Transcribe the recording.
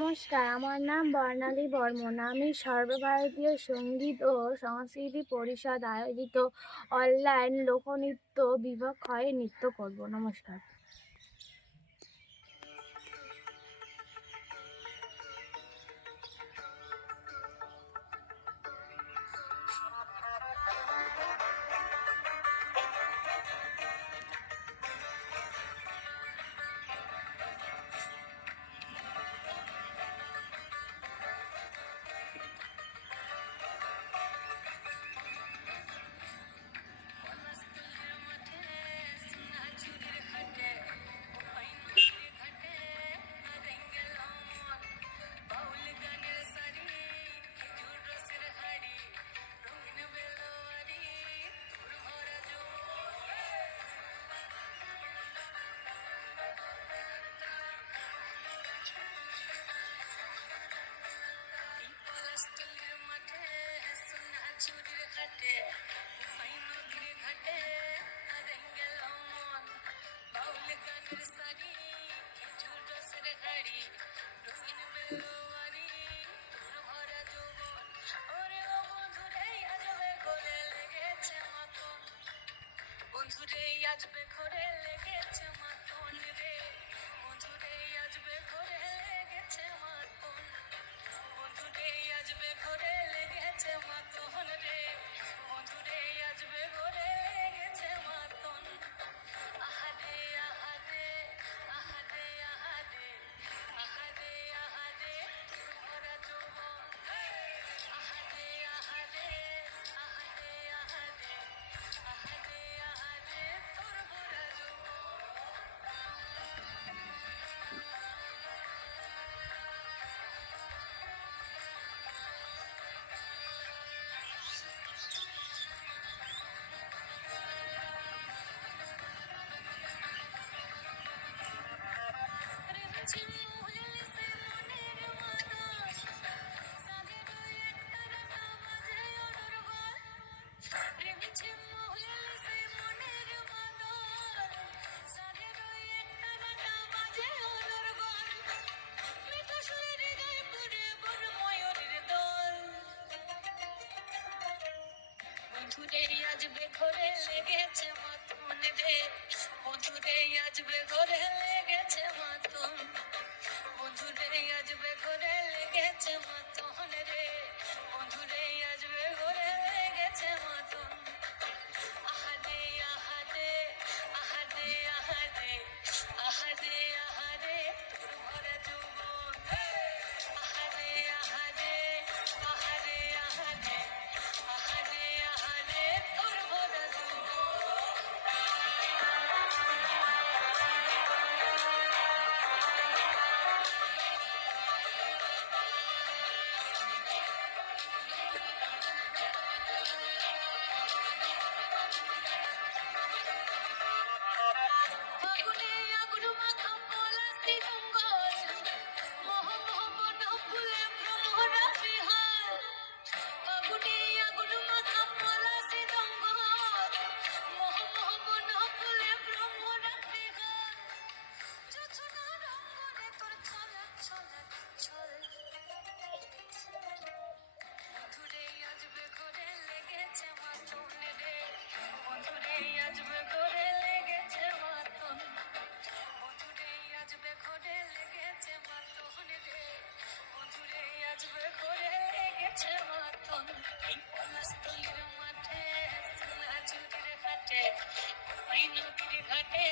নমস্কার, আমার নাম বর্ণালী বর্মন। আমি সর্বভারতীয় সঙ্গীত ও সংস্কৃতি পরিষদ আয়োজিত অনলাইন লোকনৃত্য বিভাগ ক্ষয়ে নৃত্য করব। নমস্কার। বন্ধুরে আজবে ঘরে লেগেছে মাতন রে, বন্ধুরে আজবে ঘরে লেগেছে মাতন, বন্ধুরে আজবে ঘরে লেগেছে মাতন রে, বন্ধুরে আজবে ঘরে লেগেছে মাতন। আহারে আহারে আহারে আহারে আহারে আহারে ভরা যৌবন, আহারে আহারে আহারে আহারে আহারে আহারে তোর ভরা যৌবন। বন্ধুরে আজবে ঘরে লেগেছে মাতন রে, বন্ধুরে আজবে ঘরে লেগেছে মাতন, বন্ধুরে আজবে ঘরে লেগেছে মাতন রে, বন্ধুরে আজবে ঘরে লেগেছে মাতন। আহারে আহারে আহারে আহারে আহারে আহারে তোর ভরা যৌবন, আহারে আহারে আহারে আহারে আহারে আহারে তোর ভরা যৌবন। ফাগুনে আগুন মাখা পলাশি জঙ্গল, মোহ মোহ বন ফুলে ভ্রমরা বিহার। ফাগুনে আগুন মাখা পলাশি জঙ্গল, মোহ মোহ বন ফুলে ভ্রমরা বিহার। জোছনা রঙ্গনে তোর ছলক ছলক ছল, বন্ধুরে আজবে ঘরে লেগেছে মাতন রে, বন্ধুরে আজবে ঘরে লেগেছে মাতন, বন্ধুরে আজবে ঘরে লেগেছে মাতন রে, বন্ধুরে আজবে ঘরে লেগেছে মাতন। এই পলাশতলির মাঠে সোনা চুরির ঘাটে, ওই নদীর ঘাটে